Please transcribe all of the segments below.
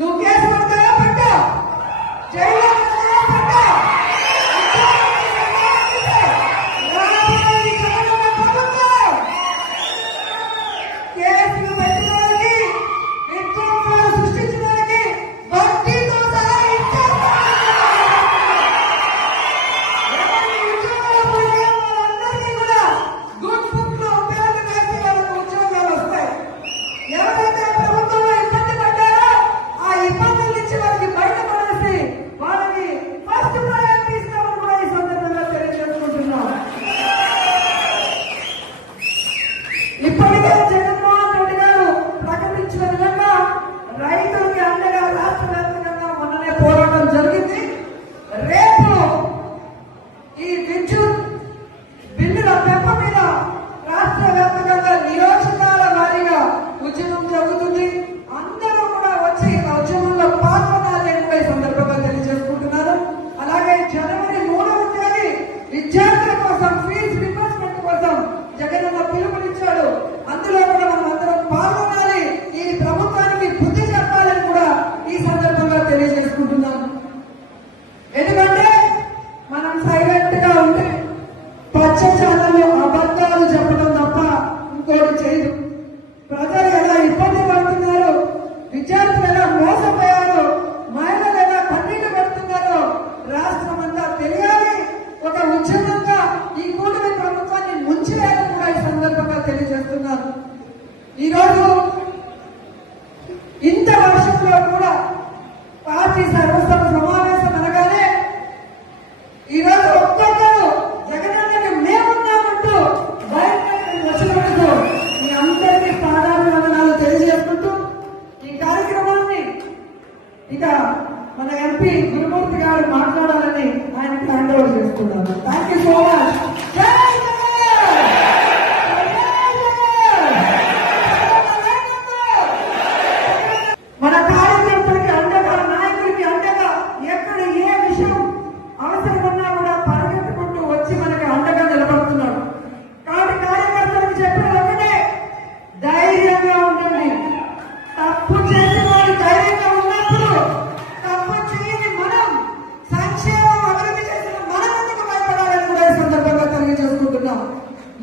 నువ్వు కేసు పడతావా పట్టు, జైలు పట్టు. కేసులు పెట్టడానికి, విధ్వంసాలు సృష్టించడానికి భక్తితో సహా వాళ్ళందరికీ కూడా గుడ్ బుక్ లో పేరు వేసి వాళ్ళకు ఉద్యోగాలు వస్తాయి. ఎవరైతే ప్రభుత్వంలో ఇబ్బంది పడ్డారో ఆ ఇబ్బందుల నుంచి వాళ్ళకి బయటపడేసి వాళ్ళకి ఫస్ట్ ప్రయారిటీ ఇస్తామని కూడా ఈ సందర్భంగా తెలియజేసుకుంటున్నాం. ఇప్పటికే జగన్మోహన్ రెడ్డి గారు ప్రకటించిన విధంగా రైతులకి అండగా రాష్ట్ర వ్యాప్తంగా మొన్ననే పోరాటం జరిగింది. రేపు ఈ విద్యుత్ బిల్లుల పెంపు మీద రాష్ట్ర వ్యాప్తంగా నియోజకాల వారీగా ఉద్యమం జరుగుతుంది. అందరూ కూడా వచ్చి ఆ ఉద్యమంలో పాల్గొనాలని కూడా ఈ సందర్భంగా తెలియజేసుకుంటున్నారు. అలాగే జనవరి 3వ తేదీ విద్యార్థుల కోసం ఫీజు రియంబర్స్మెంట్ కోసం జగనన్న పిలుపునిచ్చాడు. అందులో కూడా మనం అందరం పాల్గొనాలి, ఈ ప్రభుత్వానికి బుద్ధి చెప్పాలని కూడా ఈ సందర్భంగా తెలియజేసుకుంటున్నాను. ఎందుకంటే మనం సైలెంట్ గా ఉంటే పచ్చ ఛానల్లో అబద్ధాలు చెప్పడం తప్ప ఇంకోటి చేయదు. ప్రజలు ఎలా ఇబ్బంది పడుతున్నారు, విద్యార్థులు ఎలా మోసపోయారు, మహిళలు ఎలా కన్నీళ్లు పడుతున్నారో రాష్ట్రం అంతా తెలియాలి. ఒక ఉద్యమంగా ఈ కూటమి ప్రభుత్వాన్ని ముంచేయాలని కూడా ఈ సందర్భంగా తెలియజేస్తున్నారు. ఈరోజు ఇంత వర్షంలో కూడా పార్టీ సర్వసభ సమావేశం అనగానే ఈరోజు ఒక్కొక్కరు జగనన్నకి మేమున్నామంటూ బయటకు వచ్చినందుకు మీ అందరికీ పాదాభివందనాలు తెలియజేసుకుంటూ ఈ కార్యక్రమాన్ని ఇక మన ఎంపీ గురుమూర్తి గారు మాట్లాడాలని ఆయనకి హ్యాండ్ ఓవర్ చేస్తున్నాను. Thank you so much. మన కార్యకర్తలకి అండగా, నాయకులకి అండగా ఎక్కడ ఏ విషయం అవసరమన్నా కూడా పరిగెత్తుకుంటూ వచ్చి మనకి అండగా నిలబడుతున్నాడు. కాబట్టి కార్యకర్తలకు చెప్పిన ఒకటే, ధైర్యంగా ఉండండి. తప్పు చేసిన వారు ధైర్యంగా ఉన్నప్పుడు తప్పు చేయని మనం, సంక్షేమం అభివృద్ధి చేసిన మనం ఎందుకు భయపడాలని కూడా ఈ సందర్భంగా తెలియజేసుకుంటున్నాం.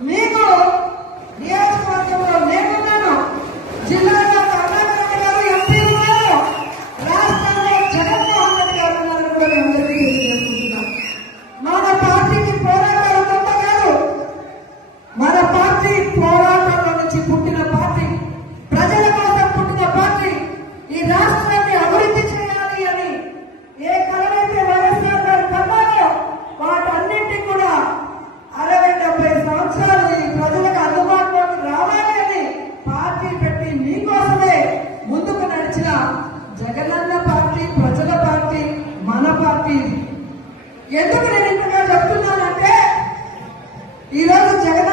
మీకు నియోజకవర్గంలో నేనున్నాను, జిల్లాలో కర్ణాటక గారు ఎంపీ ఉన్నారు, రాష్ట్రంలో జగన్మోహన్ రెడ్డి గారు ఉన్నారని కూడా మేము అందరికీ తెలియజేసుకుంటున్నాం. మన పార్టీకి పోరాటాలు తప్ప కాదు, మన పార్టీ పోరాటంలో నుంచి పుట్టిన పార్టీ, ప్రజల కోసం పుట్టిన పార్టీ. ఈ రాష్ట్రాన్ని అభివృద్ధి చేయాలి అని ఏ కలవైతే వైఎస్ఆర్ గారు కన్నారో వాటన్నింటినీ కూడా 60-70 సంవత్సరాలు ఈ ప్రజలకు అందుబాటులోకి రావాలి అని పార్టీ పెట్టి మీకోసమే ముందుకు నడిచిన జగనన్న పార్టీ, ప్రజల పార్టీ, మన పార్టీ. ఎందుకు నేను ఇంతగా చెప్తున్నానంటే ఈరోజు జగన్